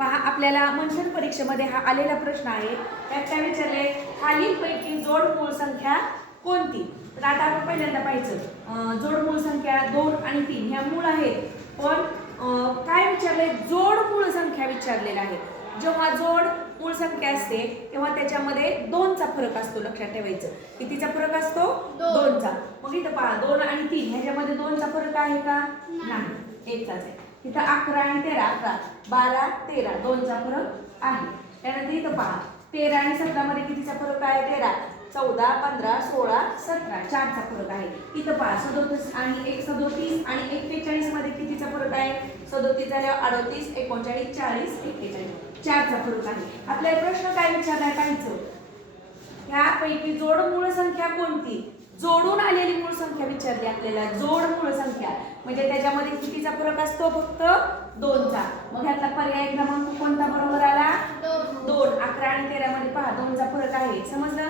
पहा आपल्याला मंथन परीक्षेमध्ये हा आलेला प्रश्न आहे. त्यात काय विचारले खालीलपैकी जोड मूळ संख्या कोणती? तर आता आपण पहिल्यांदा पाहायचं. जोड मूळ संख्या दोन आणि तीन ह्या मूळ आहेत. पण काय विचारले जोड मूळ संख्या विचारलेला आहे. जेव्हा जोड मूळ संख्या असते तेव्हा त्याच्यामध्ये दोनचा फरक असतो लक्षात ठेवायचं. कितीचा फरक असतो? दोन. दोनचा. मग इथं पहा दोन आणि तीन ह्याच्यामध्ये दोनचा फरक आहे का? नाही. एकचाच आहे. तिथं अकरा आणि तेरा अकरा. बारा तेरा. दोनचा फरक आहे. त्यानंतर इथं पहा. तेरा आणि सतरामध्ये कितीचा फरक आहे? तेरा. चौदा पंधरा सोळा सतरा. चारचा फरक आहे. इथं पहा. सदोतीस आणि एक सदोतीस आणि एक्केचाळीसमध्ये कितीचा फरक आहे? सदोतीस झाल्यावर अडोतीस एकोणचाळीस चाळीस एक्केचाळीस. चारचा फरक आहे. आपल्याला प्रश्न काय विचारलाय पाहिजे? ह्यापैकी जोड मूळ संख्या कोणती? जोडून आलेली मूळ संख्या विचारली आपल्याला जोड मूळ संख्या. म्हणजे त्याच्यामध्ये कितीचा फरक असतो? फक्त दोनचा. मग ह्यातला पर्याय क्रमांक कोणता? बरोबर आला? दोन. दोन. अकरा आणि तेरा मध्ये पहा दोनचा फरक आहे. समजलं?